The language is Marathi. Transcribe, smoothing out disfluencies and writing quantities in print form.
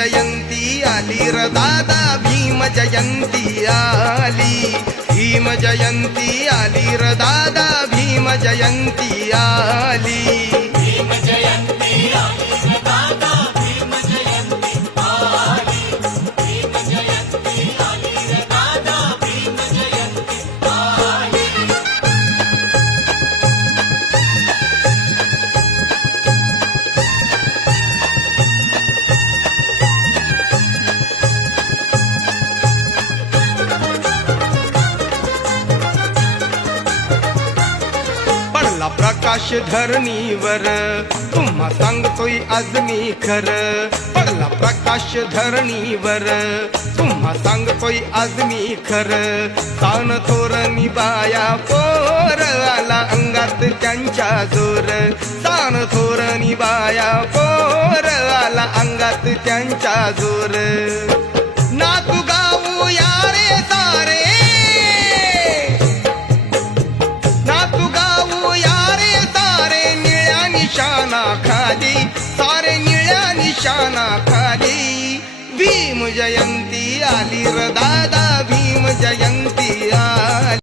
जयंती आली र दादा, भीम जयंती आली. भीम जयंती आली र दादा, भीम जयंती आली. भीम जयंती आली रे दादा, भीम जयंती आली. भीम जयंती आली रे दादा, भीम जयंती आली. पडला प्रकाश धरणीवर, तुम्हा सांगतोय आज मी खरं. पडला प्रकाश धरणीवर, तुम्हा सांगतोय आज मी खरं. तान थोरणी बाया पोर, आला अंगात त्यांच्या जोर. तान थोरणी बाया पोर, आला अंगात त्यांच्या जोर. नातू गाऊ यारे सारे, नातू गाऊ यारे सारे, निळ्या निशाणा खाली, सारे निळ्या निशाणा खाली. भीम जयंती आली र दादा, भीम जयंती आली.